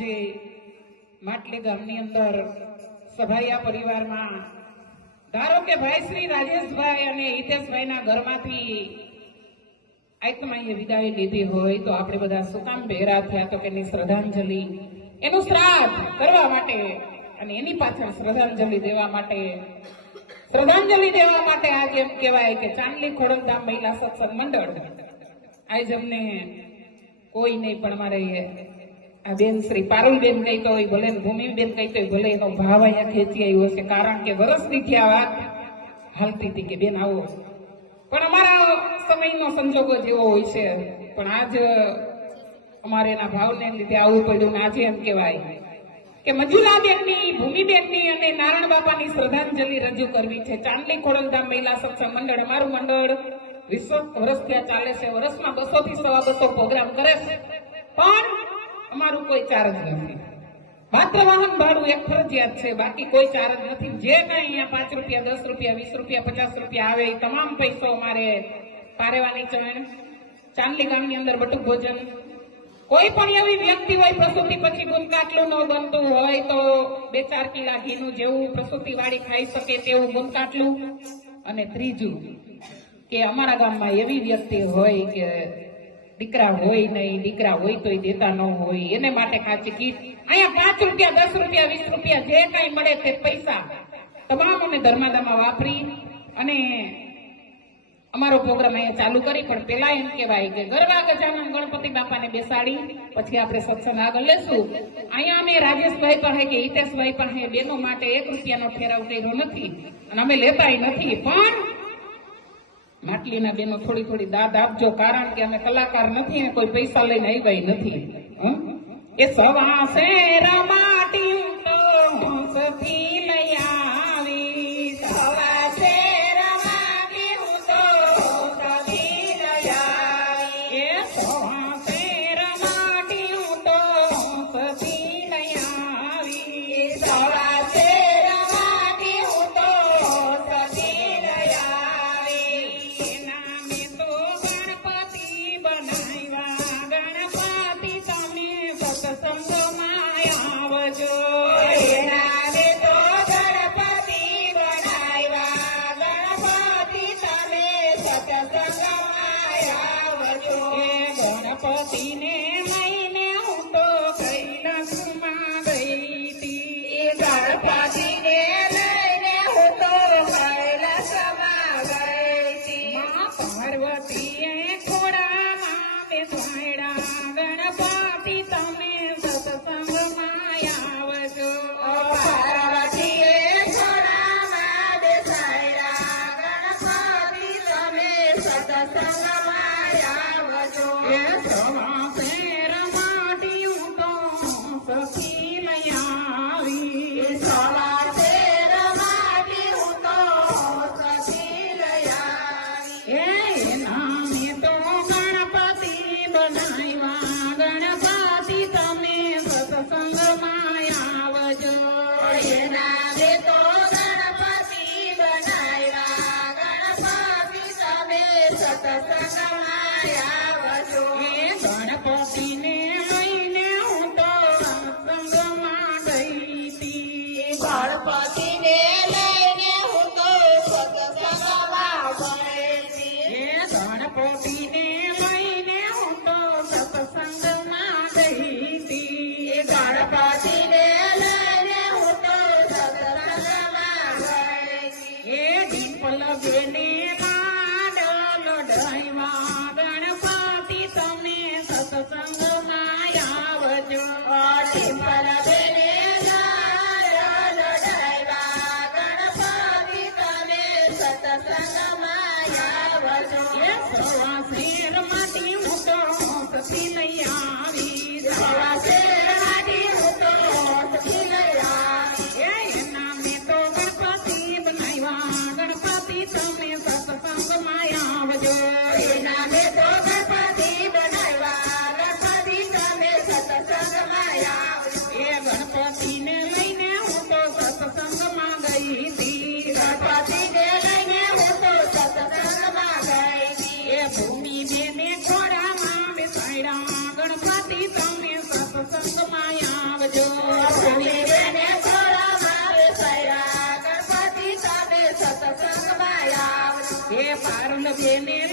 ચાંદલી ગામની અંદર સભાયા પરિવારમાં, ધારો કે ભાઈ શ્રી રાજેશભાઈ અને હિતેશભાઈના ઘરમાંથી આત્માએ વિદાય લીધી હોય તો આપણે બધા સુકામ ભેરા થયા તો એની શ્રદ્ધાંજલિ. એનું શ્રાદ્ધ કરવા માટે અને એની પાછળ શ્રદ્ધાંજલિ દેવા માટે. શ્રદ્ધાંજલિ દેવા માટે આજે એમ કહેવાય કે ચાંદલી ખોડલધામ મહિલા સત્સંગ મંડળ. આજ અમને કોઈ નહીં, પણ મારે આ બેન શ્રી પારુલબેન કહીતો હોય ભલે ભૂમિબેન કહીતો હોય ભલે એનો ભાવ અહીંયા ખેંચી આવ્યો છે કારણ કે વરસથી થી આ વાત હાલતી હતી કે બેન આવો. પણ અમારા સમયનો સંજોગો જેવો હોય છે. પણ આજ અમારે એના ભાવને લીધે આવવું પડ્યું આજે એમ કહેવાય કે મજુલાબેનની, ભૂમિબેનની અને નારાયણ બાપાની શ્રદ્ધાંજલિ રજૂ કરવી છે. ચાંદલી ખોડલધામ મહિલા સત્સંગ મંડળ, અમારું મંડળ વીસ વર્ષ ત્યાં ચાલે છે. વર્ષમાં બસો થી સવા બસો પ્રોગ્રામ કરે છે. પણ અમારું કોઈ ચાર્જ નથી. માત્ર વાહન ભાડું એક ફરજિયાત છે, બાકી કોઈ ચાર્જ નથી. જે કઈ અહીંયા પાંચ રૂપિયા, દસ રૂપિયા, વીસ રૂપિયા, પચાસ રૂપિયા આવે એ તમામ પૈસો અમારે પારેવાની ચણ ચાંદલી ગામની અંદર બટુક ભોજન. કોઈ પણ એવી વ્યક્તિ હોય, પ્રસૂતિ પછી ગુંદકાટલું ન બનતું હોય તો બે ચાર કિલા ઘીનું જેવું પ્રસૂતિ વાળી ખાઈ શકે તેવું ગુંદકાટલું અને ત્રીજું, કે અમારા ગામમાં એવી વ્યક્તિ હોય કે દીકરા હોય નહીં, દીકરા હોય તોય દેતા ન હોય. એને માટે કાચી કીટ. અહીંયા પાંચ રૂપિયા, દસ રૂપિયા, વીસ રૂપિયા જે કઈ મળે તે પૈસા તમામ અમે ધર્માદામાં વાપરી અને અમારો પ્રોગ્રામ અહીંયા ચાલુ કરી. પણ પેલા એમ કહેવાય કે ગરબા ગજાનંદ ગણપતિ બાપાને બેસાડી, પછી આપણે સત્સંગ આગળ લેશું. અહીંયા અમે રાજેશભાઈ પાસે કે હિતેશભાઈ પાસે બેનો માટે એક રૂપિયાનો ઠેરાવ કર્યો નથી. અને અમે લેતાય નથી. પણ માટલીના બેનો થોડી થોડી દાદ આપજો, કારણ કે અમે કલાકાર નથી ને કોઈ પૈસા લઈને આવ્યા નથી. એ સવા શેર માટી તો ગણપતિને હું તો કૈલાસમાં ગઈ હતી. ગણપતિને લઈને ખોડામાં બેસાડ્યા. ગણપતિ તમે ಗಣಪತಿನೇ ಮೈನೆ ಉಂಟೋ ಸತ್ಸಂಗ ಮಾಡೈತಿ ಗಣಪತಿನೇ ಲೈನೆ ಉಂಟೋ ಸತ್ಸಂಗ ಮಾಡೈತಿ ಏ ದೀಪಲ ಬೆನೆ ఆరున్నది ఏం లేదు